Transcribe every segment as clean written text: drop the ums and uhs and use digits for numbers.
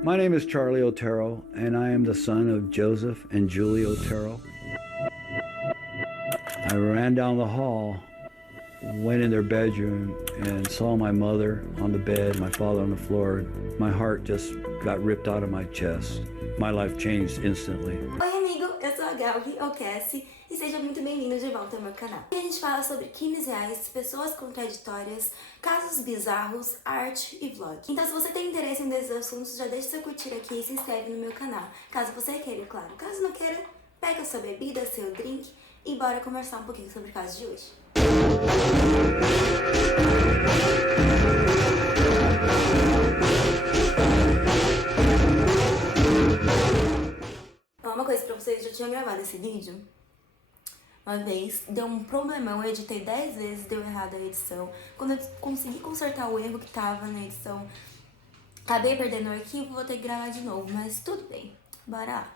My name is Charlie Otero, and I am the son of Joseph and Julie Otero. I ran down the hall, went in their bedroom, and saw my mother on the bed, my father on the floor. My heart just got ripped out of my chest. My life changed instantly. Oi amigo, eu sou a Gabi, ou Cassie, e seja muito bem-vindo de volta ao meu canal. Aqui a gente fala sobre crimes reais, pessoas contraditórias, casos bizarros, arte e vlog. Então se você tem interesse em desses assuntos, já deixa seu curtir aqui e se inscreve no meu canal. Caso você queira, claro. Caso não queira, pega sua bebida, seu drink e bora conversar um pouquinho sobre o caso de hoje. Uma coisa pra vocês, eu já tinha gravado esse vídeo uma vez, deu um problemão, eu editei 10 vezes, deu errado a edição. Quando eu consegui consertar o erro que tava na edição, acabei perdendo o arquivo, vou ter que gravar de novo, mas tudo bem, bora lá.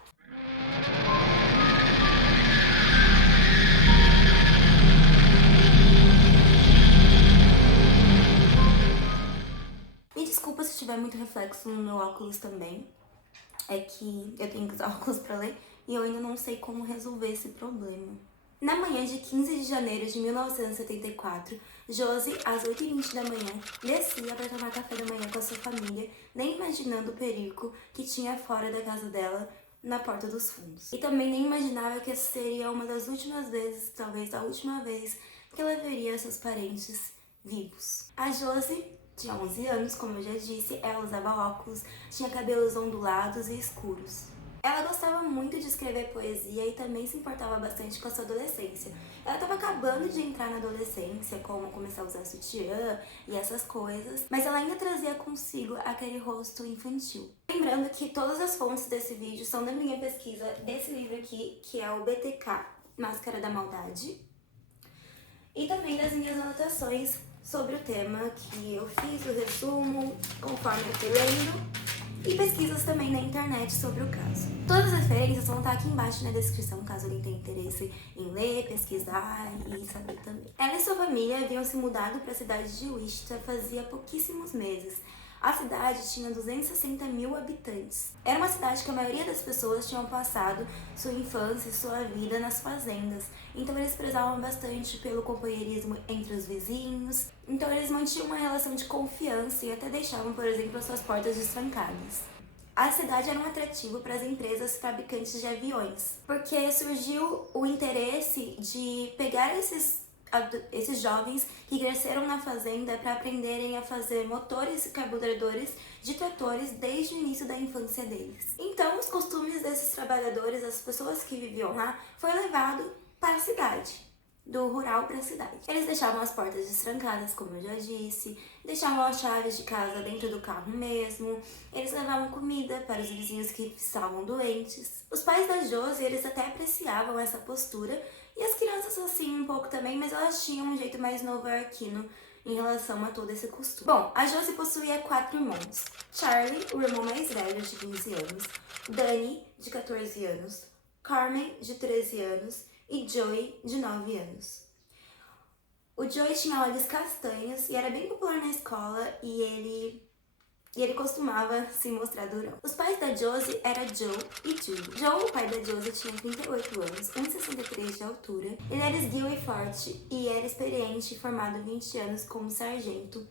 Me desculpa se tiver muito reflexo no meu óculos também. É que eu tenho que usar óculos pra ler e eu ainda não sei como resolver esse problema. Na manhã de 15 de janeiro de 1974, Josie, às 8h20 da manhã, descia para tomar café da manhã com a sua família, nem imaginando o perigo que tinha fora da casa dela, na porta dos fundos. E também nem imaginava que essa seria uma das últimas vezes, talvez a última vez, que ela veria seus parentes vivos. A Josie tinha 11 anos, como eu já disse, ela usava óculos, tinha cabelos ondulados e escuros. Ela gostava muito de escrever poesia e também se importava bastante com a sua adolescência. Ela estava acabando de entrar na adolescência, como começar a usar sutiã e essas coisas, mas ela ainda trazia consigo aquele rosto infantil. Lembrando que todas as fontes desse vídeo são da minha pesquisa desse livro aqui, que é o BTK, Máscara da Maldade, e também das minhas anotações sobre o tema que eu fiz, o resumo, conforme eu fui lendo, e pesquisas também na internet sobre o caso. Todas as referências vão estar aqui embaixo na descrição, caso alguém tenha interesse em ler, pesquisar e saber também. Ela e sua família haviam se mudado para a cidade de Wichita fazia pouquíssimos meses. A cidade tinha 260 mil habitantes. Era uma cidade que a maioria das pessoas tinham passado sua infância e sua vida nas fazendas. Então eles prezavam bastante pelo companheirismo entre os vizinhos. Então eles mantinham uma relação de confiança e até deixavam, por exemplo, as suas portas destrancadas. A cidade era um atrativo para as empresas fabricantes de aviões, porque surgiu o interesse de pegar esses jovens que cresceram na fazenda para aprenderem a fazer motores e carburadores de tratores desde o início da infância deles. Então, os costumes desses trabalhadores, as pessoas que viviam lá, foi levado para a cidade, do rural para a cidade. Eles deixavam as portas destrancadas, como eu já disse, deixavam as chaves de casa dentro do carro mesmo, eles levavam comida para os vizinhos que estavam doentes. Os pais da Josie, eles até apreciavam essa postura, e as crianças assim um pouco também, mas elas tinham um jeito mais novarquino em relação a todo esse costume. Bom, a Josie possuía 4 irmãos. Charlie, o irmão mais velho, de 15 anos. Danny, de 14 anos. Carmen, de 13 anos. E Joey, de 9 anos. O Joey tinha olhos castanhos e era bem popular na escola e ele costumava se mostrar durão. Os pais da Josie eram Joe e Julie. Joe, o pai da Josie, tinha 38 anos, 1,63 de altura. Ele era esguio e forte e era experiente, formado há 20 anos como sargento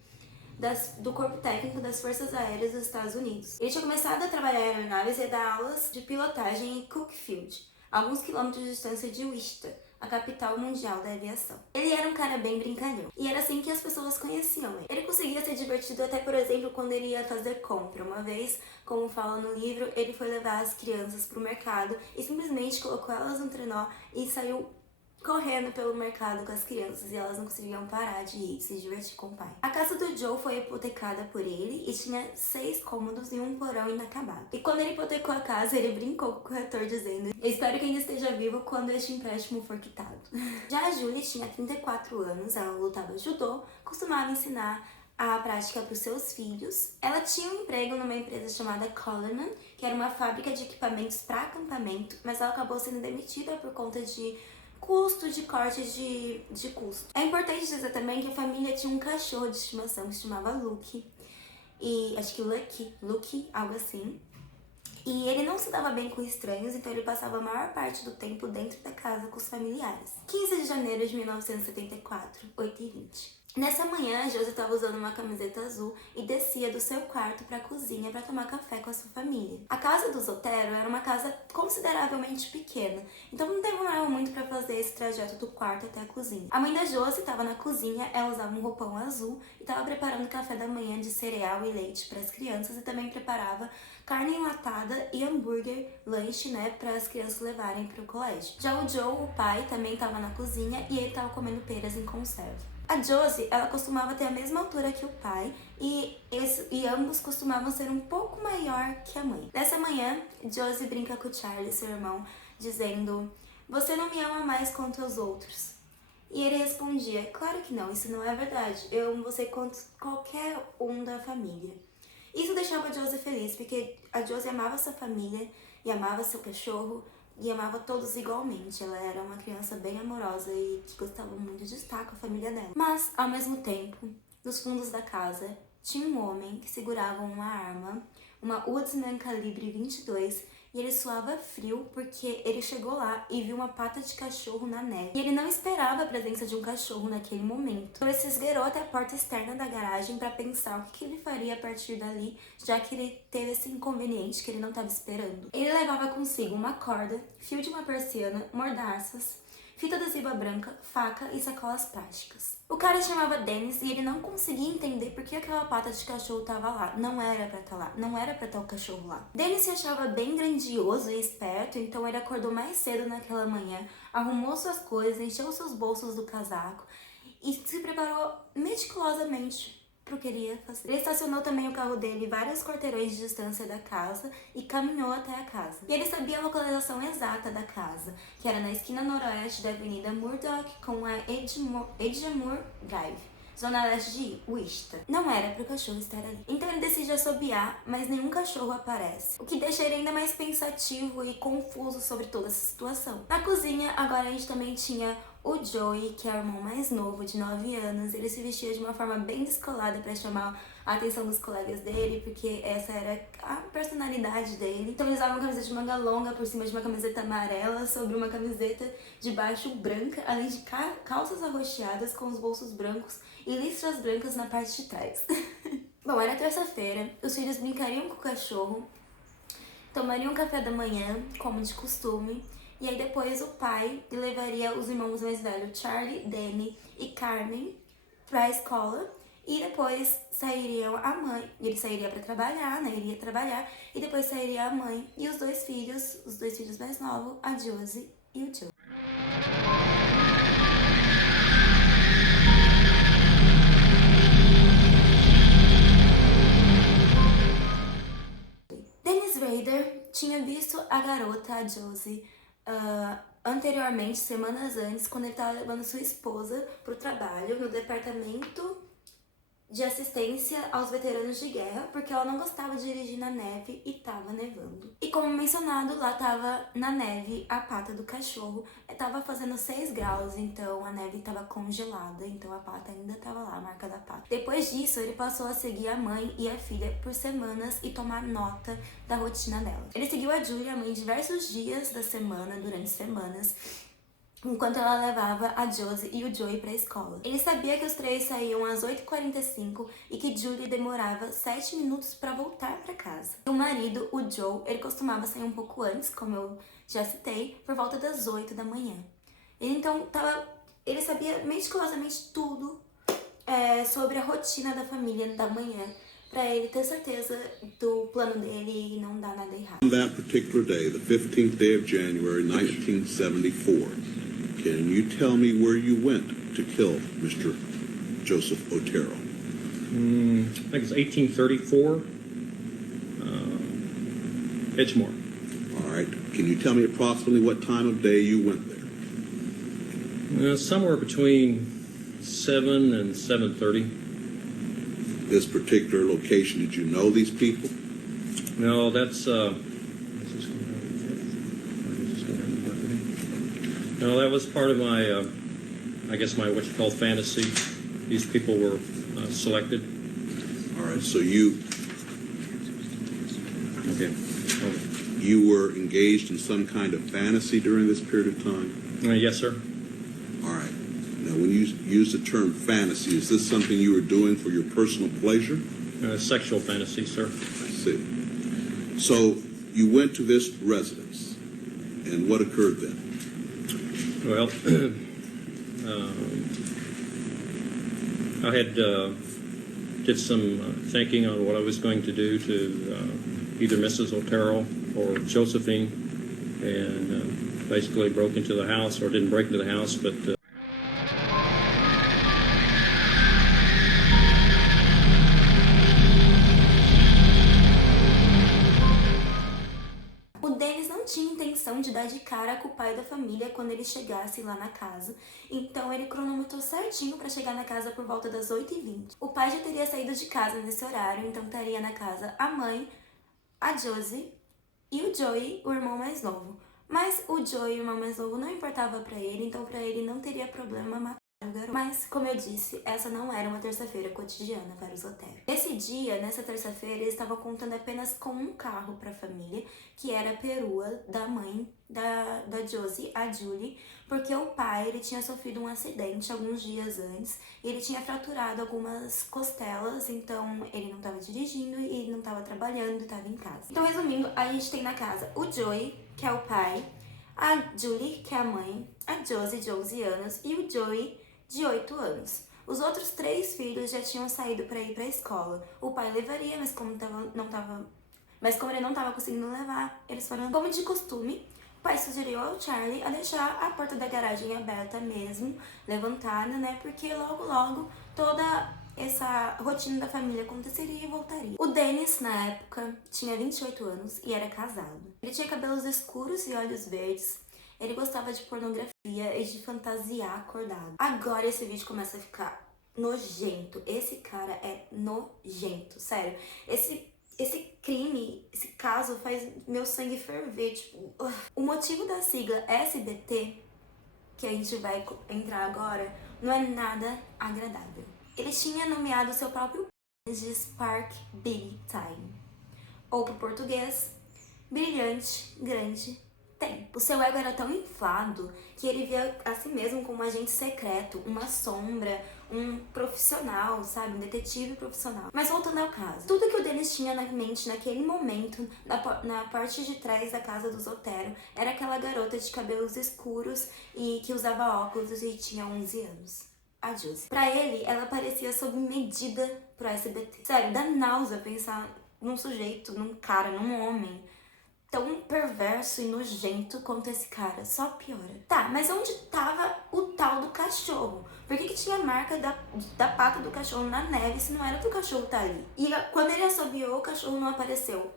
do Corpo Técnico das Forças Aéreas dos Estados Unidos. Ele tinha começado a trabalhar em aeronaves e dar aulas de pilotagem em Cookfield, alguns quilômetros de distância de Wichita, a capital mundial da aviação. Ele era um cara bem brincalhão, e era assim que as pessoas conheciam ele. Ele conseguia ser divertido até, por exemplo, quando ele ia fazer compra. Uma vez, como fala no livro, ele foi levar as crianças pro mercado e simplesmente colocou elas no trenó e saiu correndo pelo mercado com as crianças e elas não conseguiam parar de ir, se divertir com o pai. A casa do Joe foi hipotecada por ele e tinha 6 cômodos e um porão inacabado. E quando ele hipotecou a casa, ele brincou com o corretor dizendo: "Eu espero que ainda esteja vivo quando este empréstimo for quitado." Já a Julie tinha 34 anos, ela lutava judô, costumava ensinar a prática para os seus filhos. Ela tinha um emprego numa empresa chamada Coleman, que era uma fábrica de equipamentos para acampamento, mas ela acabou sendo demitida por conta de cortes de custo. É importante dizer também que a família tinha um cachorro de estimação que se chamava Luke. e acho que Lucky, algo assim. E ele não se dava bem com estranhos, então ele passava a maior parte do tempo dentro da casa com os familiares. 15 de janeiro de 1974, 8h20. Nessa manhã, Josie estava usando uma camiseta azul e descia do seu quarto para a cozinha para tomar café com a sua família. A casa dos Otero era uma casa consideravelmente pequena, então não demorava muito para fazer esse trajeto do quarto até a cozinha. A mãe da Josie estava na cozinha, ela usava um roupão azul e estava preparando café da manhã de cereal e leite para as crianças e também preparava carne enlatada e hambúrguer, lanche, para as crianças levarem para o colégio. Já o Joe, o pai, também estava na cozinha e ele estava comendo peras em conserva. A Josie, ela costumava ter a mesma altura que o pai e ambos costumavam ser um pouco maior que a mãe. Nessa manhã, Josie brinca com o Charlie, seu irmão, dizendo: "Você não me ama mais quanto os outros." E ele respondia: "Claro que não, isso não é verdade. Eu amo você quanto qualquer um da família." Isso deixava a Josie feliz, porque a Josie amava sua família e amava seu cachorro e amava todos igualmente. Ela era uma criança bem amorosa e que gostava muito de estar com a família dela. Mas, ao mesmo tempo, nos fundos da casa, tinha um homem que segurava uma arma, uma Woodsman calibre 22, e ele suava frio porque ele chegou lá e viu uma pata de cachorro na neve. E ele não esperava a presença de um cachorro naquele momento. Então ele se esgueirou até a porta externa da garagem para pensar o que ele faria a partir dali, já que ele teve esse inconveniente que ele não estava esperando. Ele levava consigo uma corda, fio de uma persiana, mordaças, fita adesiva branca, faca e sacolas plásticas. O cara chamava Dennis e ele não conseguia entender por que aquela pata de cachorro estava lá. Não era pra estar lá, não era pra estar o cachorro lá. Dennis se achava bem grandioso e esperto, então ele acordou mais cedo naquela manhã, arrumou suas coisas, encheu seus bolsos do casaco e se preparou meticulosamente pro que ele ia fazer. Ele estacionou também o carro dele vários quarteirões de distância da casa e caminhou até a casa. E ele sabia a localização exata da casa, que era na esquina noroeste da Avenida Murdoch com a Edgemoor Drive, zona leste de Worcester. Não era pro cachorro estar ali. Então ele decide assobiar, mas nenhum cachorro aparece, o que deixa ele ainda mais pensativo e confuso sobre toda essa situação. Na cozinha, agora a gente também tinha o Joey, que é o irmão mais novo, de 9 anos. Ele se vestia de uma forma bem descolada para chamar a atenção dos colegas dele, porque essa era a personalidade dele. Então ele usava uma camiseta de manga longa por cima de uma camiseta amarela, sobre uma camiseta de baixo branca, além de calças arroxeadas com os bolsos brancos e listras brancas na parte de trás. Bom, era terça-feira, os filhos brincariam com o cachorro, tomariam café da manhã, como de costume, e aí depois o pai levaria os irmãos mais velhos, Charlie, Danny e Carmen, pra escola. E depois sairiam a mãe, ele sairia pra trabalhar, ele ia trabalhar. E depois sairia a mãe e os dois filhos mais novos, a Josie e o Joe. Dennis Rader tinha visto a garota, a Josie, anteriormente, semanas antes, quando ele estava levando sua esposa para o trabalho no departamento de assistência aos veteranos de guerra, porque ela não gostava de dirigir na neve e estava nevando. E como mencionado, lá estava na neve a pata do cachorro, estava fazendo 6 graus, então a neve estava congelada, então a pata ainda estava lá, a marca da pata. Depois disso, ele passou a seguir a mãe e a filha por semanas e tomar nota da rotina dela. Ele seguiu a Julia, a mãe, diversos dias da semana, durante semanas, enquanto ela levava a Josie e o Joey para a escola. Ele sabia que os três saíam às 8h45 e que Julie demorava 7 minutos para voltar para casa. O marido, o Joe, ele costumava sair um pouco antes, como eu já citei, por volta das 8 da manhã. Ele sabia meticulosamente tudo sobre a rotina da família da manhã, para ele ter certeza do plano dele e não dar nada errado. On that particular day, the 15th day of January, 1974, can you tell me where you went to kill Mr. Joseph Otero? I think it's 1834, Edgemoor. All right. Can you tell me approximately what time of day you went there? Somewhere between 7 and 7:30. This particular location, did you know these people? No, that's no, that was part of my, I guess my what you call fantasy. These people were selected. All right. So you Yeah. You were engaged in some kind of fantasy during this period of time? Yes, sir. All right. Now, when you use the term fantasy, is this something you were doing for your personal pleasure? Sexual fantasy, sir. I see. So you went to this residence, and what occurred then? Well, I had did some thinking on what I was going to do to either Mrs. Otero or Josephine, and basically broke into the house, or didn't break into the house, but O Dennis não tinha intenção de dar de cara com o pai da família quando ele chegasse lá na casa, então ele cronometrou certinho para chegar na casa por volta das 8h20. O pai já teria saído de casa nesse horário, então estaria na casa a mãe, a Josie e o Joey, o irmão mais novo. Mas o Joey, o irmão mais novo, não importava pra ele, então pra ele não teria problema matar o garoto. Mas, como eu disse, essa não era uma terça-feira cotidiana para os Otero. Nesse dia, nessa terça-feira, eles estavam contando apenas com um carro pra família, que era a perua da mãe da Josie, a Julie, porque o pai ele tinha sofrido um acidente alguns dias antes, e ele tinha fraturado algumas costelas, então ele não estava dirigindo e ele não estava trabalhando, estava em casa. Então, resumindo, a gente tem na casa o Joey, que é o pai, a Julie, que é a mãe, a Josie, de 11 anos, e o Joey, de 8 anos. Os outros 3 filhos já tinham saído para ir para a escola. O pai levaria, mas como ele não estava conseguindo levar, eles foram, como de costume. O pai sugeriu ao Charlie a deixar a porta da garagem aberta mesmo, levantada, né? Porque logo toda essa rotina da família aconteceria e voltaria. O Dennis, na época, tinha 28 anos e era casado. Ele tinha cabelos escuros e olhos verdes. Ele gostava de pornografia e de fantasiar acordado. Agora esse vídeo começa a ficar nojento. Esse cara é nojento, sério. Esse crime, esse caso faz meu sangue ferver, tipo... O motivo da sigla SBT, que a gente vai entrar agora, não é nada agradável. Ele tinha nomeado seu próprio de Spark Big Time, ou pro português, brilhante, grande, tem. O seu ego era tão inflado que ele via a si mesmo como um agente secreto, uma sombra, um profissional, sabe? Um detetive profissional. Mas voltando ao caso, tudo que o Dennis tinha na mente naquele momento, na parte de trás da casa dos Otero, era aquela garota de cabelos escuros e que usava óculos e tinha 11 anos. A Josie. Pra ele, ela parecia sob medida pro SBT. Sério, dá náusea pensar num sujeito, num cara, num homem tão perverso e nojento quanto esse cara, só piora. Tá, mas onde tava o tal do cachorro? Por que tinha a marca da pata do cachorro na neve se não era pro cachorro tá ali? E quando ele assobiou, o cachorro não apareceu.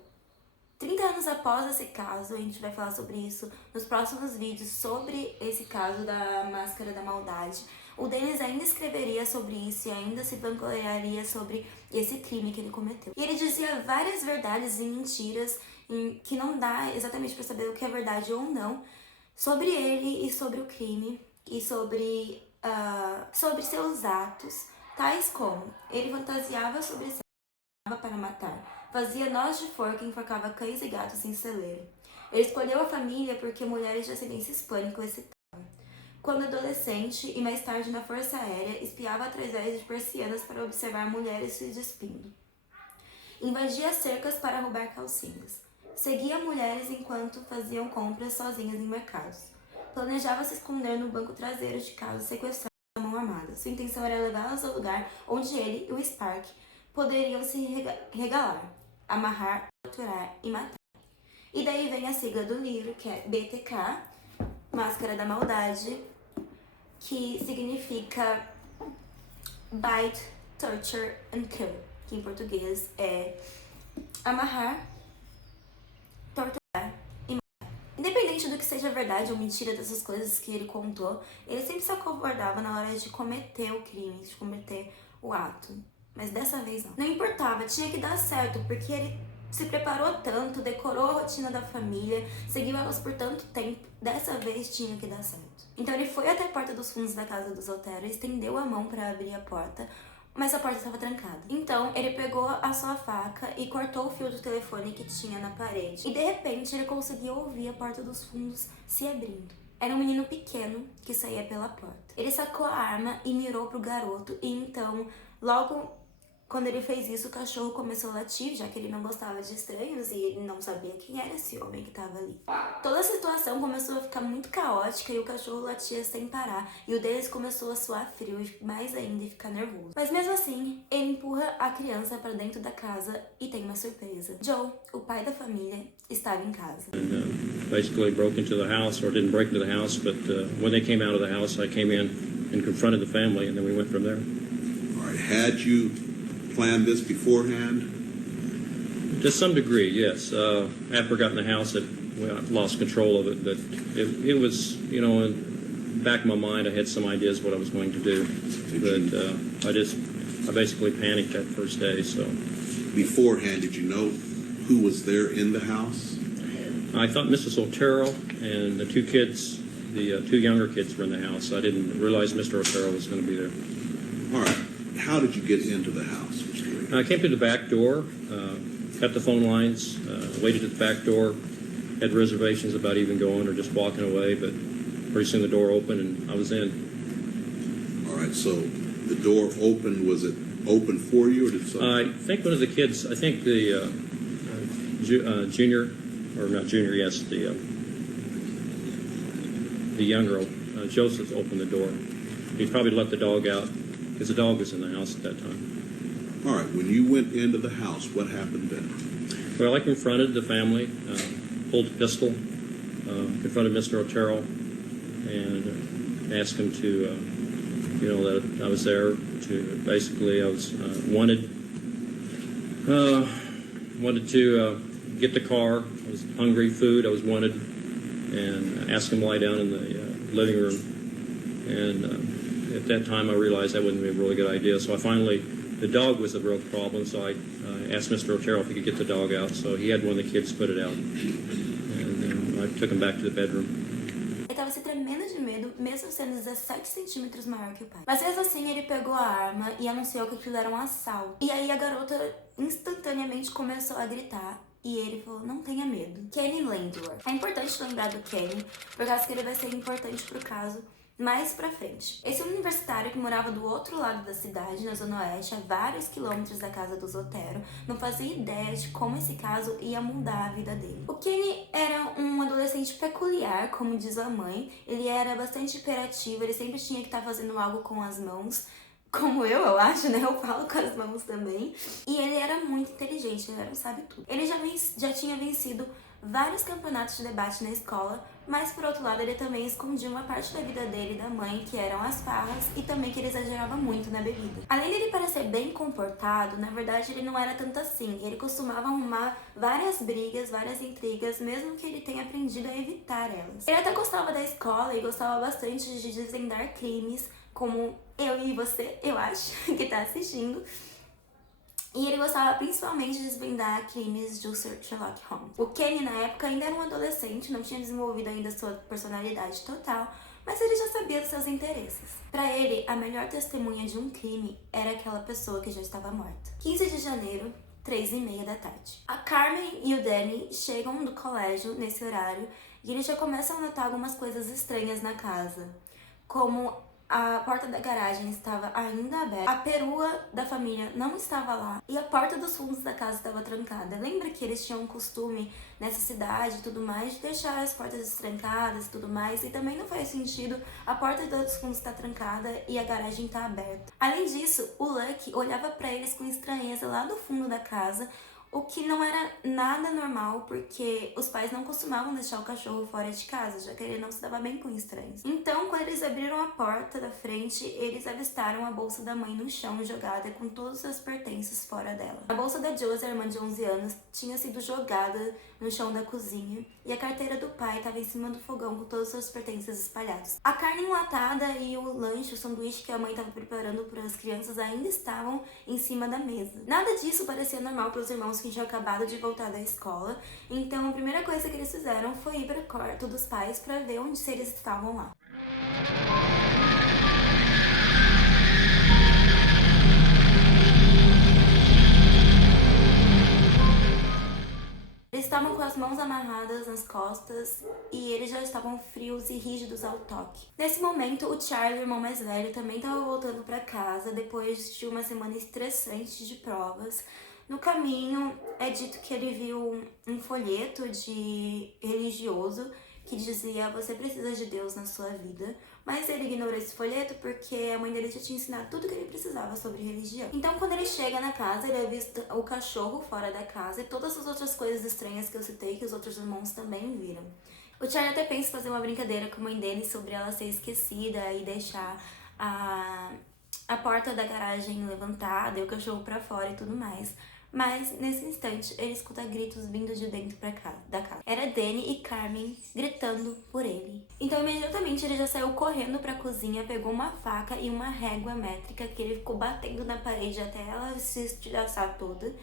30 anos após esse caso, a gente vai falar sobre isso nos próximos vídeos, sobre esse caso da Máscara da Maldade. O Dennis ainda escreveria sobre isso e ainda se vangloriaria sobre esse crime que ele cometeu. E ele dizia várias verdades e mentiras que não dá exatamente para saber o que é verdade ou não, sobre ele e sobre o crime e sobre seus atos, tais como ele fantasiava sobre para matar, fazia nós de forca e enforcava cães e gatos em celeiro. Ele escolheu a família porque mulheres de ascendência hispânica o excitavam. Quando adolescente e mais tarde na Força Aérea, espiava através de persianas para observar mulheres se despindo. Invadia cercas para roubar calcinhas. Seguia mulheres enquanto faziam compras sozinhas em mercados. Planejava se esconder no banco traseiro de carros sequestrados à mão armada. Sua intenção era levá-las ao lugar onde ele e o Spark poderiam se regalar, amarrar, torturar e matar. E daí vem a sigla do livro, que é BTK, Máscara da Maldade, que significa Bite, Torture and Kill, que em português é amarrar, torturar e matar. Independente do que seja verdade ou mentira dessas coisas que ele contou, ele sempre se acovardava na hora de cometer o crime, de cometer o ato. Mas dessa vez não. Não importava, tinha que dar certo, porque ele se preparou tanto, decorou a rotina da família, seguiu elas por tanto tempo, dessa vez tinha que dar certo. Então ele foi até a porta dos fundos da casa dos Otero, estendeu a mão para abrir a porta. mas a porta estava trancada. Então, ele pegou a sua faca e cortou o fio do telefone que tinha na parede. E de repente, ele conseguiu ouvir a porta dos fundos se abrindo. Era um menino pequeno que saía pela porta. Ele sacou a arma e mirou pro garoto e então, logo quando ele fez isso, o cachorro começou a latir, já que ele não gostava de estranhos e ele não sabia quem era esse homem que estava ali. Toda a situação começou a ficar muito caótica e o cachorro latia sem parar. E o deles começou a suar frio mais ainda e ficar nervoso. Mas mesmo assim, ele empurra a criança para dentro da casa e tem uma surpresa. Joe, o pai da família, estava em casa. And basically broke into the house, or didn't break into the house, but when they came out of the house, I came in and confronted the family, and then we went from there. All right. Had you planned this beforehand? To some degree, yes. After I got in the house, I lost control of it, but it was, you know, in the back of my mind, I had some ideas what I was going to do, but I basically panicked that first day. So Beforehand, did you know who was there in the house? I thought Mrs. Otero and the two kids, the two younger kids were in the house. I didn't realize Mr. Otero was going to be there. All right. How did you get into the house, Mr. Lee? I came through the back door, cut the phone lines, waited at the back door, had reservations about even going or just walking away, but pretty soon the door opened and I was in. All right. So the door opened. Was it open for you, or did someone? I think one of the kids, I think the junior, or not junior, yes, the younger, Joseph opened the door. He probably let the dog out because the dog was in the house at that time. All right. When you went into the house, what happened then? Well, I confronted the family, pulled a pistol, confronted Mr. Otero, and asked him to, you know, that I was there to, basically, I was wanted to get the car. I was hungry, food, I was wanted, and asked him to lie down in the living room. And at that time, I realized that wouldn't be a really good idea. So the dog was a real problem, so I asked Mr. Otero if he could get the dog out. So he had one of the kids put it out. And then I took him back to the bedroom. Ele tava se tremendo de medo, mesmo sendo 17 centímetros maior que o pai. Mas mesmo assim, ele pegou a arma e anunciou que aquilo era um assalto. E aí a garota instantaneamente começou a gritar. E ele falou, não tenha medo. Kenny Landworth. É importante lembrar do Kenny, por causa que ele vai ser importante pro caso mais pra frente. Esse universitário que morava do outro lado da cidade, na Zona Oeste, a vários quilômetros da casa dos Otero, não fazia ideia de como esse caso ia mudar a vida dele. O Kenny era um adolescente peculiar, como diz a mãe. Ele era bastante hiperativo, ele sempre tinha que estar fazendo algo com as mãos. Como eu acho, né? Eu falo com as mãos também. E ele era muito inteligente, ele era um sabe-tudo. Ele já tinha vencido vários campeonatos de debate na escola, mas por outro lado ele também escondia uma parte da vida dele e da mãe, que eram as farras, e também que ele exagerava muito na bebida. Além dele parecer bem comportado, na verdade ele não era tanto assim. Ele costumava arrumar várias brigas, várias intrigas, mesmo que ele tenha aprendido a evitar elas. Ele até gostava da escola e gostava bastante de desvendar crimes, como eu e você, eu acho, que tá assistindo. E ele gostava principalmente de desvendar crimes de Sherlock Holmes. O Kenny, na época, ainda era um adolescente, não tinha desenvolvido ainda sua personalidade total, mas ele já sabia dos seus interesses. Para ele, a melhor testemunha de um crime era aquela pessoa que já estava morta. 15 de janeiro, 3h30 da tarde. A Carmen e o Danny chegam do colégio nesse horário e eles já começam a notar algumas coisas estranhas na casa, como a porta da garagem estava ainda aberta, a perua da família não estava lá e a porta dos fundos da casa estava trancada. Lembra que eles tinham um costume nessa cidade e tudo mais de deixar as portas trancadas e tudo mais, e também não faz sentido a porta dos fundos estar trancada e a garagem estar aberta. Além disso, o Lucky olhava para eles com estranheza lá do fundo da casa, o que não era nada normal, porque os pais não costumavam deixar o cachorro fora de casa, já que ele não se dava bem com estranhos. Então, quando eles abriram a porta da frente, eles avistaram a bolsa da mãe no chão, jogada com todos os seus pertences fora dela. A bolsa da Josie, a irmã de 11 anos, tinha sido jogada no chão da cozinha, e a carteira do pai estava em cima do fogão com todos os seus pertences espalhados. A carne enlatada e o lanche, o sanduíche que a mãe estava preparando para as crianças ainda estavam em cima da mesa. Nada disso parecia normal para os irmãos que tinham acabado de voltar da escola, então a primeira coisa que eles fizeram foi ir para o quarto dos pais para ver se eles estavam lá. Eles estavam com as mãos amarradas nas costas e eles já estavam frios e rígidos ao toque. Nesse momento, o Charlie, o irmão mais velho, também estava voltando para casa depois de uma semana estressante de provas. No caminho, é dito que ele viu um folheto de religioso que dizia: você precisa de Deus na sua vida. Mas ele ignorou esse folheto porque a mãe dele já tinha ensinado tudo que ele precisava sobre religião. Então, quando ele chega na casa, ele avista o cachorro fora da casa e todas as outras coisas estranhas que eu citei, que os outros irmãos também viram. O Charlie até pensa em fazer uma brincadeira com a mãe dele sobre ela ser esquecida e deixar a porta da garagem levantada e o cachorro pra fora e tudo mais. Mas, nesse instante, ele escuta gritos vindo de dentro da casa. Era Danny e Carmen gritando por ele. Então, imediatamente, ele já saiu correndo pra cozinha, pegou uma faca e uma régua métrica que ele ficou batendo na parede até ela se estilhaçar toda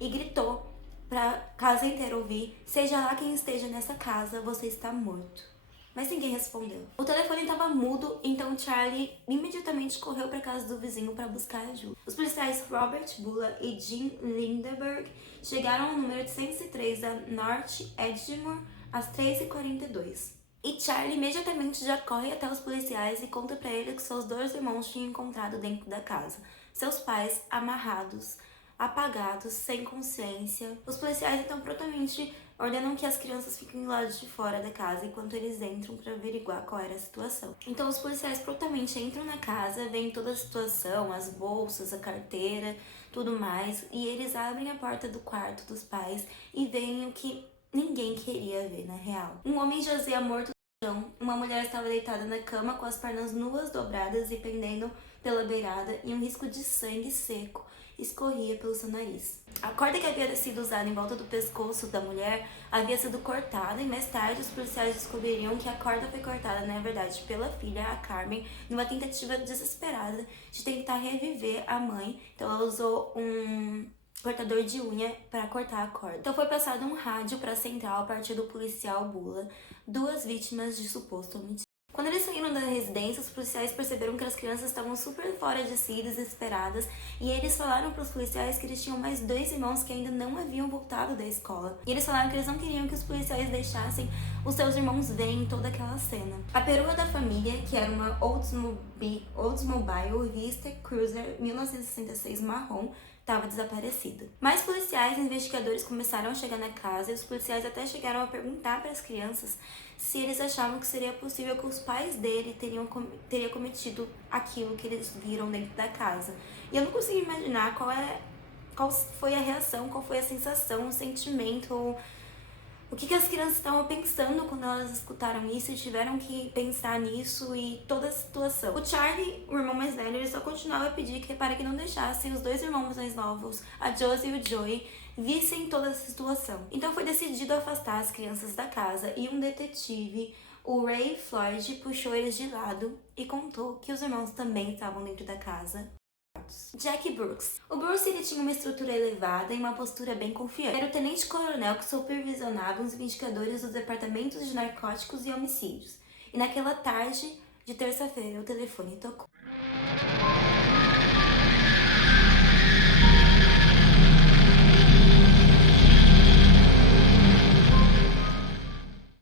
e gritou pra casa inteira ouvir: seja lá quem esteja nessa casa, você está morto. Mas ninguém respondeu. O telefone estava mudo, então Charlie imediatamente correu para casa do vizinho para buscar ajuda. Os policiais Robert Bula e Jim Lindeberg chegaram ao número 103 da North Edgemoor às 3h42. E Charlie imediatamente já corre até os policiais e conta para ele que seus dois irmãos tinham encontrado dentro da casa. Seus pais amarrados, apagados, sem consciência. Os policiais então prontamente ordenam que as crianças fiquem lá de fora da casa enquanto eles entram para averiguar qual era a situação. Então os policiais prontamente entram na casa, veem toda a situação, as bolsas, a carteira, tudo mais, e eles abrem a porta do quarto dos pais e veem o que ninguém queria ver na real. Um homem jazia morto no chão, uma mulher estava deitada na cama com as pernas nuas dobradas e pendendo pela beirada e um risco de sangue seco escorria pelo seu nariz. A corda que havia sido usada em volta do pescoço da mulher havia sido cortada e mais tarde os policiais descobririam que a corda foi cortada, na verdade, pela filha, a Carmen, numa tentativa desesperada de tentar reviver a mãe. Então ela usou um cortador de unha para cortar a corda. Então foi passado um rádio para a central a partir do policial Bula, duas vítimas de suposto homicídio. Quando eles saíram da residência, os policiais perceberam que as crianças estavam super fora de si, desesperadas, e eles falaram para os policiais que eles tinham mais dois irmãos que ainda não haviam voltado da escola. E eles falaram que eles não queriam que os policiais deixassem os seus irmãos verem toda aquela cena. A perua da família, que era uma Oldsmobile Vista Cruiser 1966 marrom, estava desaparecida. Mais policiais e investigadores começaram a chegar na casa e os policiais até chegaram a perguntar para as crianças se eles achavam que seria possível que os pais dele teriam cometido aquilo que eles viram dentro da casa. E eu não consigo imaginar qual foi a reação, qual foi a sensação, o sentimento, o que as crianças estavam pensando quando elas escutaram isso e tiveram que pensar nisso e toda a situação. O Charlie, o irmão mais velho, ele só continuava a pedir para que não deixassem os dois irmãos mais novos, a Josie e o Joey, vissem toda essa situação. Então foi decidido afastar as crianças da casa e um detetive, o Ray Floyd, puxou eles de lado e contou que os irmãos também estavam dentro da casa. Jack Brooks. O Bruce ele tinha uma estrutura elevada e uma postura bem confiante. Era o tenente-coronel que supervisionava os investigadores dos departamentos de narcóticos e homicídios. E naquela tarde de terça-feira o telefone tocou.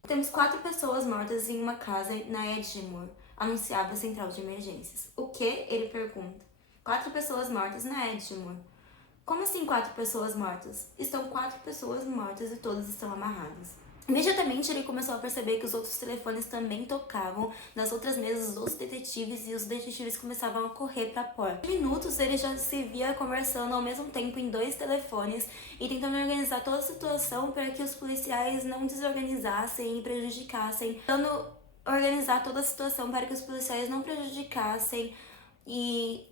Temos 4 pessoas mortas em uma casa na Edgemoor, anunciava a central de emergências. O que? Ele pergunta. 4 pessoas mortas na Edgemoor. Como assim 4 pessoas mortas? Estão 4 pessoas mortas e todas estão amarradas. Imediatamente ele começou a perceber que os outros telefones também tocavam nas outras mesas dos outros detetives e os detetives começavam a correr para a porta. Em minutos ele já se via conversando ao mesmo tempo em 2 telefones e tentando organizar toda a situação para que os policiais não desorganizassem e prejudicassem. Tentando organizar toda a situação para que os policiais não prejudicassem e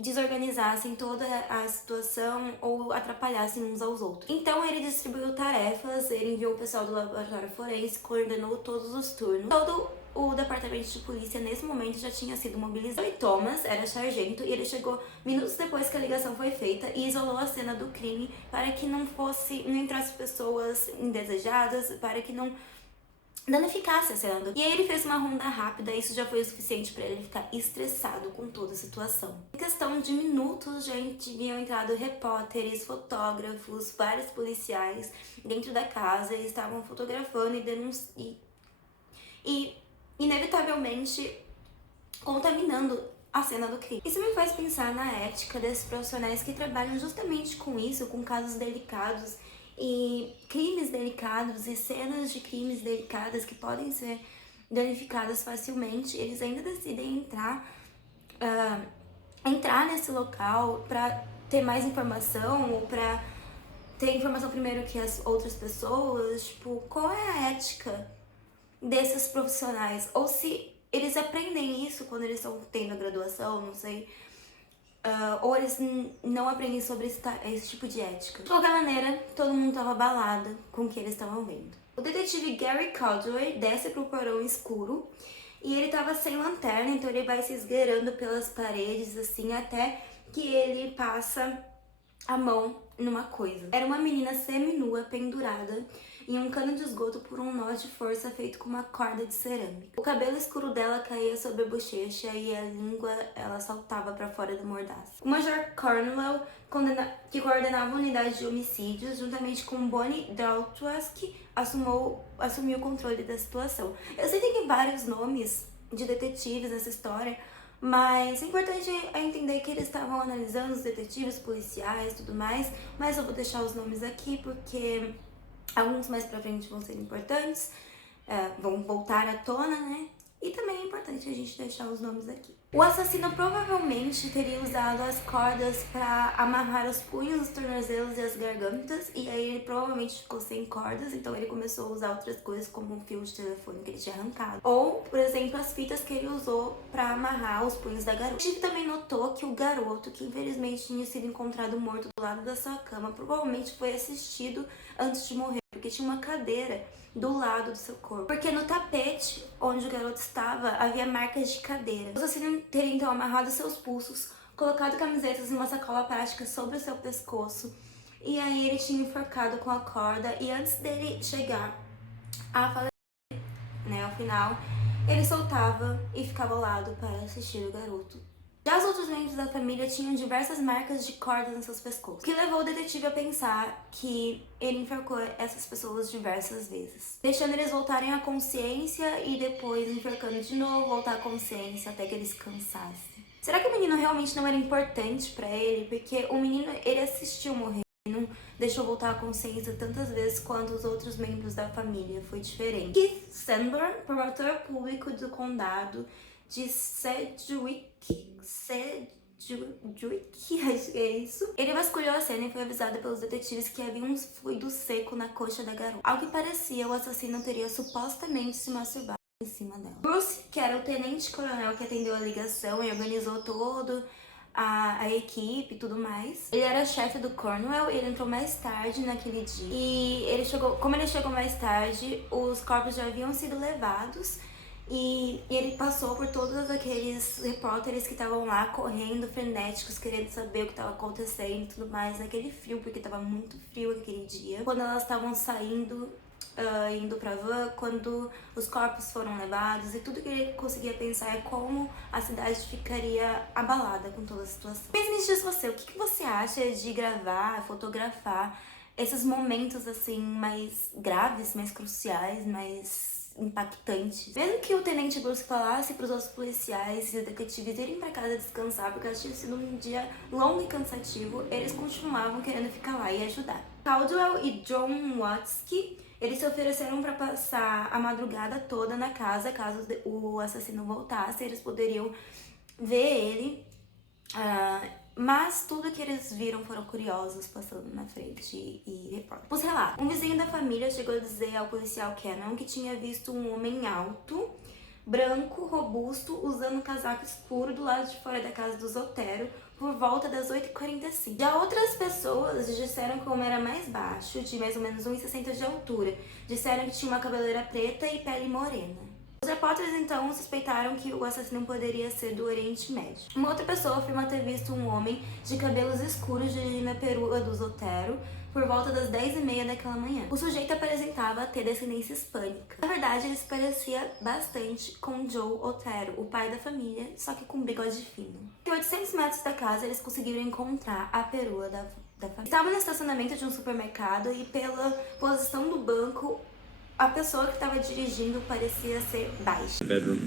desorganizassem toda a situação ou atrapalhassem uns aos outros. Então ele distribuiu tarefas, ele enviou o pessoal do laboratório forense, coordenou todos os turnos. Todo o departamento de polícia nesse momento já tinha sido mobilizado. E Thomas era sargento e ele chegou minutos depois que a ligação foi feita e isolou a cena do crime para que não entrasse pessoas indesejadas, para que não danificasse a cena do... E aí ele fez uma ronda rápida e isso já foi o suficiente para ele ficar estressado com toda a situação. Em questão de minutos já tinham entrado repórteres, fotógrafos, vários policiais dentro da casa e estavam fotografando e inevitavelmente contaminando a cena do crime. Isso me faz pensar na ética desses profissionais que trabalham justamente com isso, com casos delicados e crimes delicados e cenas de crimes delicadas que podem ser danificadas facilmente. Eles ainda decidem entrar nesse local para ter mais informação ou para ter informação primeiro que as outras pessoas. Tipo, qual é a ética desses profissionais? Ou se eles aprendem isso quando eles estão tendo a graduação, não sei. Ou eles não aprendem sobre esse tipo de ética. De qualquer maneira, todo mundo estava abalado com o que eles estavam vendo. O detetive Gary Caldwell desce pro porão escuro e ele estava sem lanterna, então ele vai se esgueirando pelas paredes, assim, até que ele passa a mão numa coisa. Era uma menina seminua pendurada em um cano de esgoto por um nó de força feito com uma corda de cerâmica. O cabelo escuro dela caía sobre a bochecha e a língua ela saltava para fora do mordaço. O Major Cornwell, que coordenava a unidade de homicídios, juntamente com Bonnie Daltwask, assumiu o controle da situação. Eu sei que tem vários nomes de detetives nessa história, mas o importante é entender que eles estavam analisando os detetives policiais e tudo mais, mas eu vou deixar os nomes aqui porque alguns mais pra frente vão ser importantes, vão voltar à tona, né? E também é importante a gente deixar os nomes aqui. O assassino provavelmente teria usado as cordas para amarrar os punhos, os tornozelos e as gargantas, e aí ele provavelmente ficou sem cordas, então ele começou a usar outras coisas como um fio de telefone que ele tinha arrancado. Ou, por exemplo, as fitas que ele usou para amarrar os punhos da garota. A gente também notou que o garoto, que infelizmente tinha sido encontrado morto do lado da sua cama, provavelmente foi assistido antes de morrer, porque tinha uma cadeira do lado do seu corpo. Porque no tapete onde o garoto estava havia marcas de cadeira. O assassino teria então amarrado seus pulsos, colocado camisetas em uma sacola plástica sobre o seu pescoço, e aí ele tinha enforcado com a corda, e antes dele chegar a falecer, né, ao final, ele soltava e ficava ao lado para assistir o garoto. Já os outros membros da família tinham diversas marcas de cordas em seus pescoços, o que levou o detetive a pensar que ele enforcou essas pessoas diversas vezes, deixando eles voltarem à consciência e depois enforcando de novo, voltar à consciência até que eles cansassem. Será que o menino realmente não era importante pra ele? Porque o menino, ele assistiu morrer, não deixou voltar à consciência tantas vezes quanto os outros membros da família. Foi diferente. Keith Sanborn, promotor público do condado de Sedgwick, acho que é isso. Ele vasculhou a cena e foi avisado pelos detetives que havia um fluido seco na coxa da garota. Ao que parecia, o assassino teria supostamente se masturbado em cima dela. Bruce, que era o tenente-coronel que atendeu a ligação e organizou todo a equipe e tudo mais. Ele era chefe do Cornwell e ele entrou mais tarde naquele dia. E como ele chegou mais tarde, os corpos já haviam sido levados. E ele passou por todos aqueles repórteres que estavam lá correndo, frenéticos, querendo saber o que estava acontecendo e tudo mais, naquele frio, porque estava muito frio aquele dia. Quando elas estavam saindo, indo pra van, quando os corpos foram levados, e tudo que ele conseguia pensar é como a cidade ficaria abalada com toda a situação. Mas me diz você, o que você acha de gravar, fotografar esses momentos assim mais graves, mais cruciais, mais impactantes? Mesmo que o tenente Bruce falasse para os outros policiais e os detetives irem para casa descansar, porque tinha sido um dia longo e cansativo, eles continuavam querendo ficar lá e ajudar. Caldwell e John Watsky, eles se ofereceram para passar a madrugada toda na casa, caso o assassino voltasse, eles poderiam ver ele. Mas tudo que eles viram foram curiosos passando na frente e repórter. Os relatos. Um vizinho da família chegou a dizer ao policial Cannon que tinha visto um homem alto, branco, robusto, usando um casaco escuro do lado de fora da casa do Zotero por volta das 8h45. Já outras pessoas disseram que o homem era mais baixo, de mais ou menos 1,60 de altura. Disseram que tinha uma cabeleira preta e pele morena. Os repórteres então suspeitaram que o assassino poderia ser do Oriente Médio. Uma outra pessoa afirma ter visto um homem de cabelos escuros dirigindo a perua do Zotero por volta das 10h30 daquela manhã. O sujeito apresentava ter descendência hispânica. Na verdade, ele se parecia bastante com Joe Otero, o pai da família, só que com bigode fino. Em 800 metros da casa, eles conseguiram encontrar a perua da família. Estava no estacionamento de um supermercado e pela posição do banco, a pessoa que estava dirigindo parecia ser baixa. Bedroom.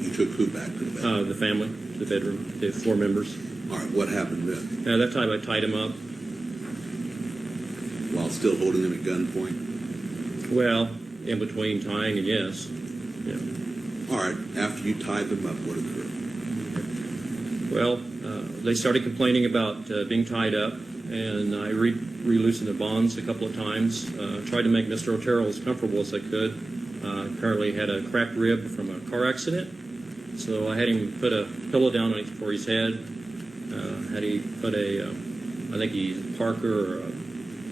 You took who back to the bedroom? The family, the bedroom, the 4 members. All right, what happened then? At that time, I tied him up. While still holding him at gunpoint? Well, in between tying and yes. Yeah. All right, after you tied them up, what occurred? Well, they started complaining about being tied up, and I re-loosened the bonds a couple of times. Tried to make Mr. Otero as comfortable as I could. Apparently had a cracked rib from a car accident, so I had him put a pillow down for his head. Had he put I think he Parker or a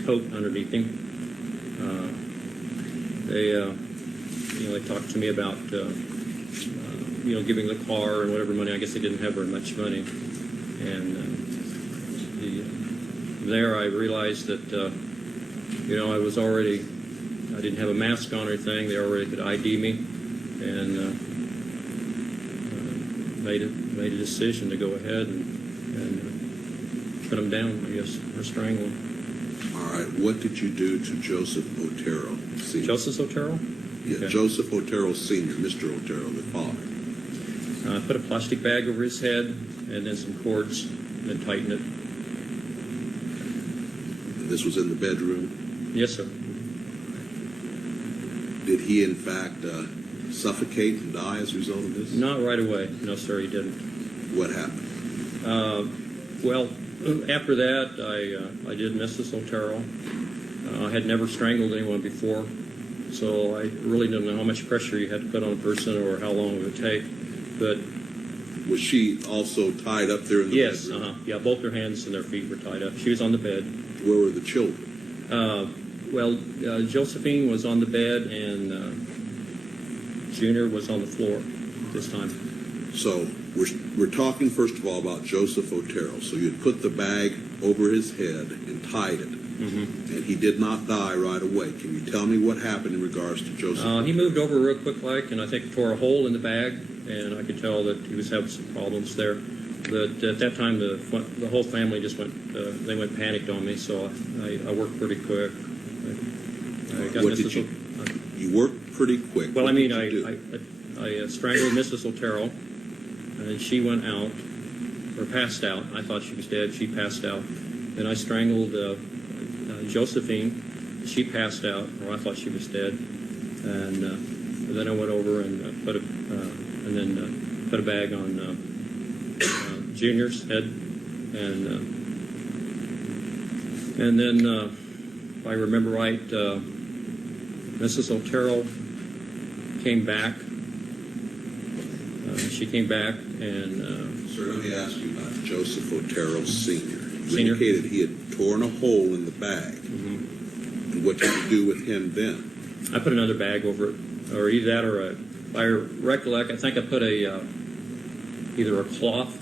coat underneath him. They talked to me about giving the car and whatever money. I guess they didn't have very much money, and there I realized that I didn't have a mask on or anything. They already could ID me, and made a decision to go ahead and put him down, I guess, or strangle him. All right, what did you do to Joseph Otero Sr.? Joseph Otero? Yeah, Okay. Joseph Otero Sr., Mr. Otero, the father. I put a plastic bag over his head and then some cords and then tightened it. This was in the bedroom. Yes, sir. Did he, in fact, suffocate and die as a result of this? Not right away. No, sir, he didn't. What happened? Well, after that, I did Mrs. Otero. I had never strangled anyone before, so I really didn't know how much pressure you had to put on a person or how long it would take. But Was she also tied up there in the yes, bedroom? yeah, both her hands and their feet were tied up. She was on the bed. Where were the children? Josephine was on the bed and Junior was on the floor this time. So we're talking first of all about Joseph Otero. So you'd put the bag over his head and tied it, and he did not die right away. Can you tell me what happened in regards to Joseph? He moved over real quick like, and I think tore a hole in the bag, and I could tell that he was having some problems there. But at that time, the whole family just went panicked on me, so I worked pretty quick. I got What did Mrs. you worked pretty quick. Well, What I mean, did you do? I strangled Mrs. Otero, and she went out, or passed out. I thought she was dead. She passed out. Then I strangled Josephine. She passed out, or I thought she was dead. And then I went over and put a bag on Junior's head, and then if I remember right, Mrs. Otero came back. She came back and. Sir, let me ask you about Joseph Otero Sr. You Senior? indicated he had torn a hole in the bag. And what did you do with him then? I put another bag over it, or either that or if I recollect, I think I put either a cloth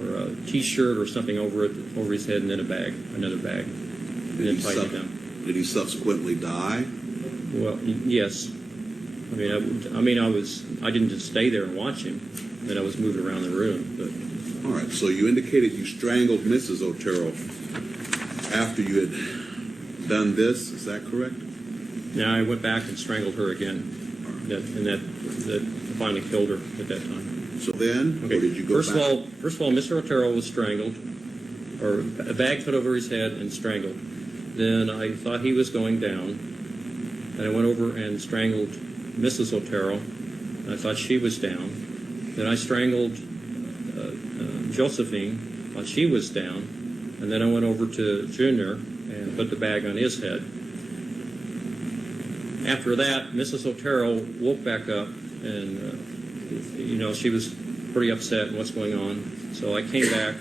or a T-shirt or something over his head, and then another bag, and then tighten it down. Did he subsequently die? Well, yes. I didn't just stay there and watch him. Then I was moving around the room. But All right, so you indicated you strangled Mrs. Otero after you had done this, is that correct? now I went back and strangled her again, and that finally killed her at that time. So then, Okay. or did you go First back? of all, Mr. Otero was strangled, or a bag put over his head and strangled. Then I thought he was going down, and I went over and strangled Mrs. Otero. I thought she was down. Then I strangled Josephine while she was down, and then I went over to Junior and put the bag on his head. After that, Mrs. Otero woke back up, and she was pretty upset and what's going on. So I came back,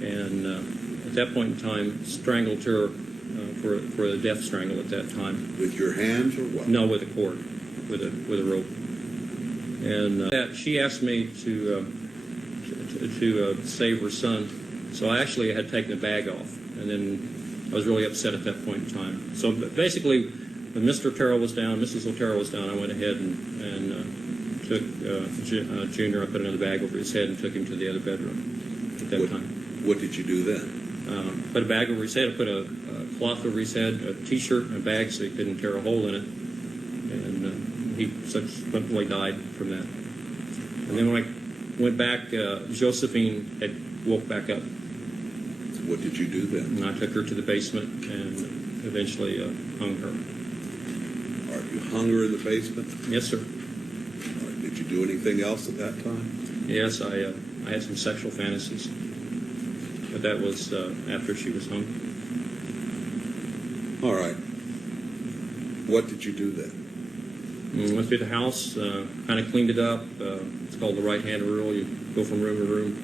and at that point in time, strangled her for a death strangle at that time. With your hands or what? No, with a cord, with a rope. And she asked me to save her son, so I actually had taken the bag off, and then I was really upset at that point in time. So basically, when Mr. Otero was down, Mrs. Otero was down, I went ahead and took Junior, I put another bag over his head and took him to the other bedroom at that time. What did you do then? Put a bag over his head, I put a cloth over his head, a T-shirt and a bag so he couldn't tear a hole in it. And he subsequently died from that. And then when I went back, Josephine had woke back up. What did you do then? And I took her to the basement and eventually hung her. All right, you hung her in the basement? Yes, sir. All right, did you do anything else at that time? Yes, I had some sexual fantasies. But that was after she was hung. All right. What did you do then? Went through the house, kind of cleaned it up. It's called the right-hand rule. You go from room to room.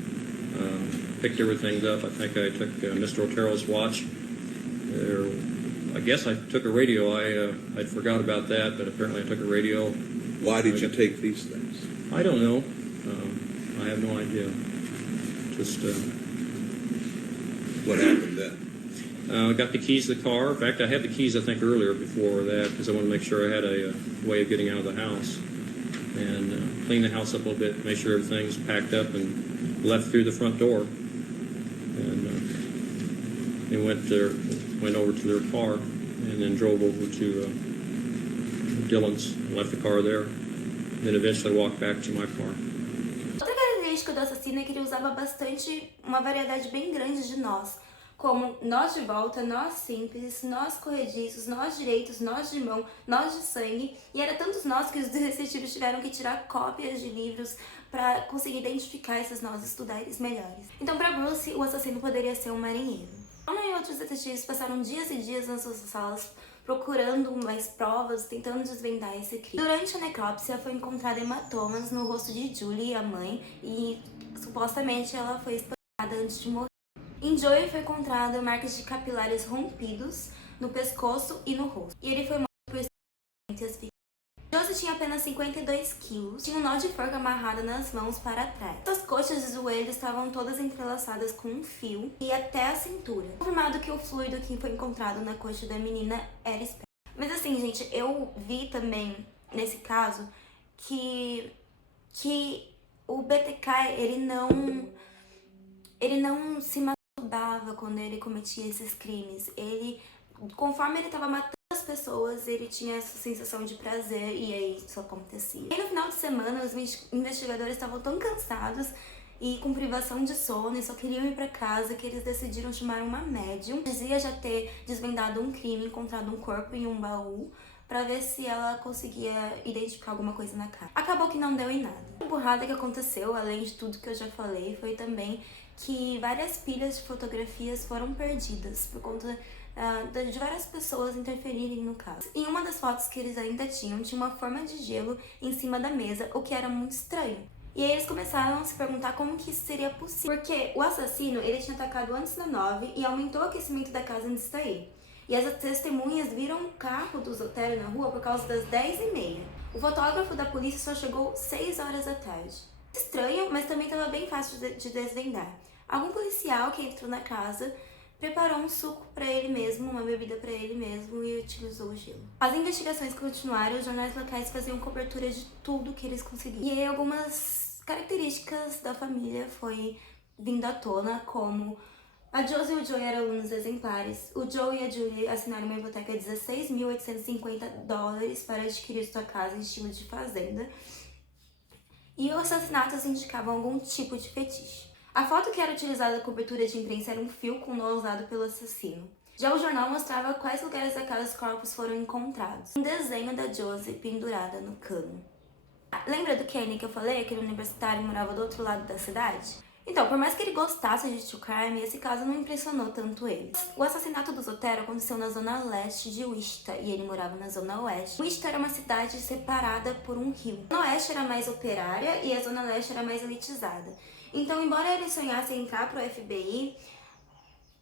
Picked everything up. I think I took Mr. Otero's watch. I guess I took a radio. I forgot about that, but apparently I took a radio. Why did you take these things? I don't know. I have no idea. Just What happened then? got the keys to the car. In fact, I had the keys, I think, earlier before that because I wanted to make sure I had a way of getting out of the house. And clean the house up a little bit, make sure everything's packed up, and left through the front door. And they went over to their car and then drove over to Dylan's, left the car there, and then eventually walked back to my car. Outra característica do assassino é que ele usava bastante uma variedade bem grande de nós, como nós de volta, nós simples, nós corrediços, nós direitos, nós de mão, nós de sangue, e era tantos nós que os detetives tiveram que tirar cópias de livros para conseguir identificar esses nós e estudar eles melhores. Então, para Bruce, o assassino poderia ser um marinheiro. Como e outros detetives passaram dias e dias nas suas salas procurando mais provas, tentando desvendar esse crime. Durante a necrópsia foi encontrada hematomas no rosto de Julie, a mãe, e supostamente ela foi espancada antes de morrer. Em Joey foi encontrada marcas de capilares rompidos no pescoço e no rosto. E ele foi morto por asfixia. Josie tinha apenas 52 quilos, tinha um nó de forca amarrado nas mãos para trás. Suas coxas e joelhos estavam todas entrelaçadas com um fio e até a cintura. Confirmado que o fluido que foi encontrado na coxa da menina era esperma. Mas assim, gente, eu vi também, nesse caso, que o BTK, ele não se masturbava quando ele cometia esses crimes. Conforme ele estava matando as pessoas, ele tinha essa sensação de prazer e aí isso acontecia. E no final de semana, os investigadores estavam tão cansados e com privação de sono e só queriam ir para casa que eles decidiram chamar uma médium. Dizia já ter desvendado um crime, encontrado um corpo em um baú para ver se ela conseguia identificar alguma coisa na casa. Acabou que não deu em nada. A empurrada que aconteceu, além de tudo que eu já falei, foi também que várias pilhas de fotografias foram perdidas por conta de várias pessoas interferirem no caso. Em uma das fotos que eles ainda tinha uma forma de gelo em cima da mesa, o que era muito estranho. E aí eles começaram a se perguntar como que isso seria possível. Porque o assassino, ele tinha atacado antes da 9 e aumentou o aquecimento da casa antes de sair. E as testemunhas viram o carro do Otero na rua por causa das 10h30. O fotógrafo da polícia só chegou 6 horas da tarde. Estranho, mas também estava bem fácil de desvendar. Algum policial que entrou na casa preparou um suco para ele mesmo, uma bebida para ele mesmo e utilizou o gelo. As investigações continuaram e os jornais locais faziam cobertura de tudo que eles conseguiam. E aí algumas características da família foi vindo à tona, como a Josie e o Joey eram alunos exemplares. O Joe e a Julie assinaram uma hipoteca de $16.850 para adquirir sua casa em estilo de fazenda. E os assassinatos indicavam algum tipo de fetiche. A foto que era utilizada na cobertura de imprensa era um fio com nó usado pelo assassino. Já o jornal mostrava quais lugares da casa os corpos foram encontrados. Um desenho da Josie pendurada no cano. Lembra do Kenny que eu falei, aquele universitário que morava do outro lado da cidade? Então, por mais que ele gostasse de true crime, esse caso não impressionou tanto ele. O assassinato do Otero aconteceu na zona leste de Wichita e ele morava na zona oeste. Wichita era uma cidade separada por um rio. A zona oeste era mais operária e a zona leste era mais elitizada. Então, embora ele sonhasse em entrar para o FBI,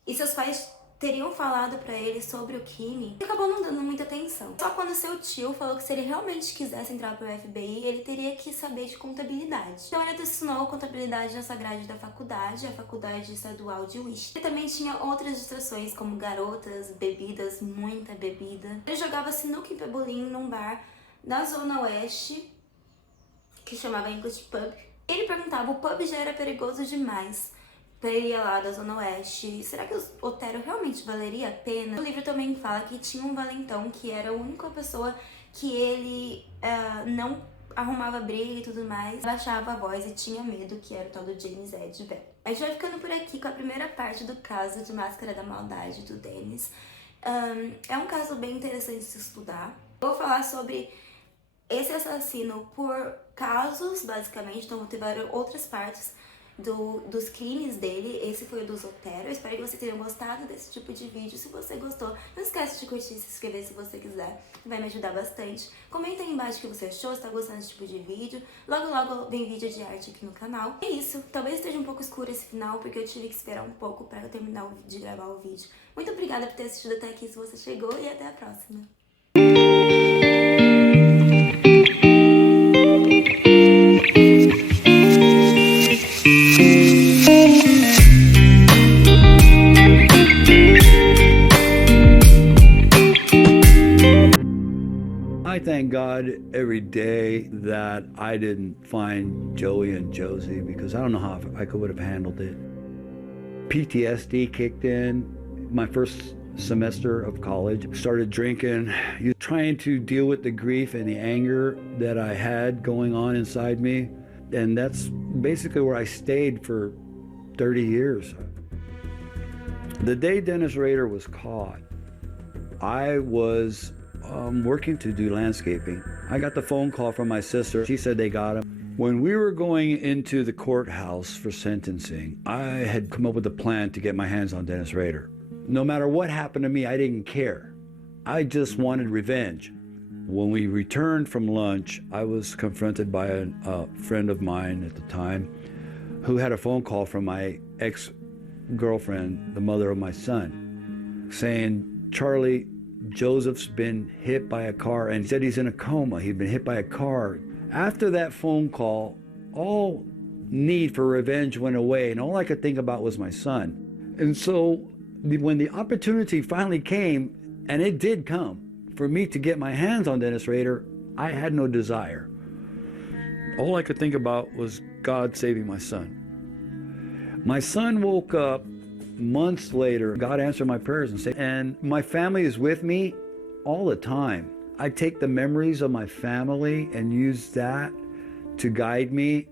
e seus pais teriam falado pra ele sobre o crime, ele acabou não dando muita atenção. Só quando seu tio falou que se ele realmente quisesse entrar pro FBI, ele teria que saber de contabilidade. Então ele ensinou contabilidade nessa grade da faculdade, a Faculdade Estadual de Wichita. Ele também tinha outras distrações, como garotas, bebidas, muita bebida. Ele jogava sinuca e pebolim num bar da Zona Oeste, que chamava English Pub. Ele perguntava, o pub já era perigoso demais pra ele ir lá da Zona Oeste. Será que o Otero realmente valeria a pena? O livro também fala que tinha um valentão que era a única pessoa que ele não arrumava briga e tudo mais, baixava a voz e tinha medo, que era o tal do James Ed velho. A gente vai ficando por aqui com a primeira parte do caso de Máscara da Maldade do Dennis. É um caso bem interessante de se estudar. Vou falar sobre esse assassino por casos, basicamente, então vou ter várias outras partes dos crimes dele. Esse foi o do Otero. Eu espero que vocês tenham gostado desse tipo de vídeo. Se você gostou, não esquece de curtir e se inscrever se você quiser, vai me ajudar bastante. Comenta aí embaixo o que você achou, se tá gostando desse tipo de vídeo. Logo logo vem vídeo de arte aqui no canal. É isso, talvez esteja um pouco escuro esse final, porque eu tive que esperar um pouco para eu terminar de gravar o vídeo. Muito obrigada por ter assistido até aqui se você chegou, e até a próxima. I thank God every day that I didn't find Joey and Josie, because I don't know how I would have handled it. PTSD kicked in my first semester of college. Started drinking, trying to deal with the grief and the anger that I had going on inside me. And that's basically where I stayed for 30 years. The day Dennis Rader was caught, I was working to do landscaping. I got the phone call from my sister. She said they got him. When we were going into the courthouse for sentencing, I had come up with a plan to get my hands on Dennis Rader. No matter what happened to me, I didn't care. I just wanted revenge. When we returned from lunch, I was confronted by a friend of mine at the time who had a phone call from my ex-girlfriend, the mother of my son, saying, Charlie, Joseph's been hit by a car, and he said he's in a coma. He'd been hit by a car. After that phone call, all need for revenge went away, and all I could think about was my son. And so when the opportunity finally came, and it did come, for me to get my hands on Dennis Rader, I had no desire. All I could think about was God saving my son. My son woke up months later. God answered my prayers and my family is with me all the time. I take the memories of my family and use that to guide me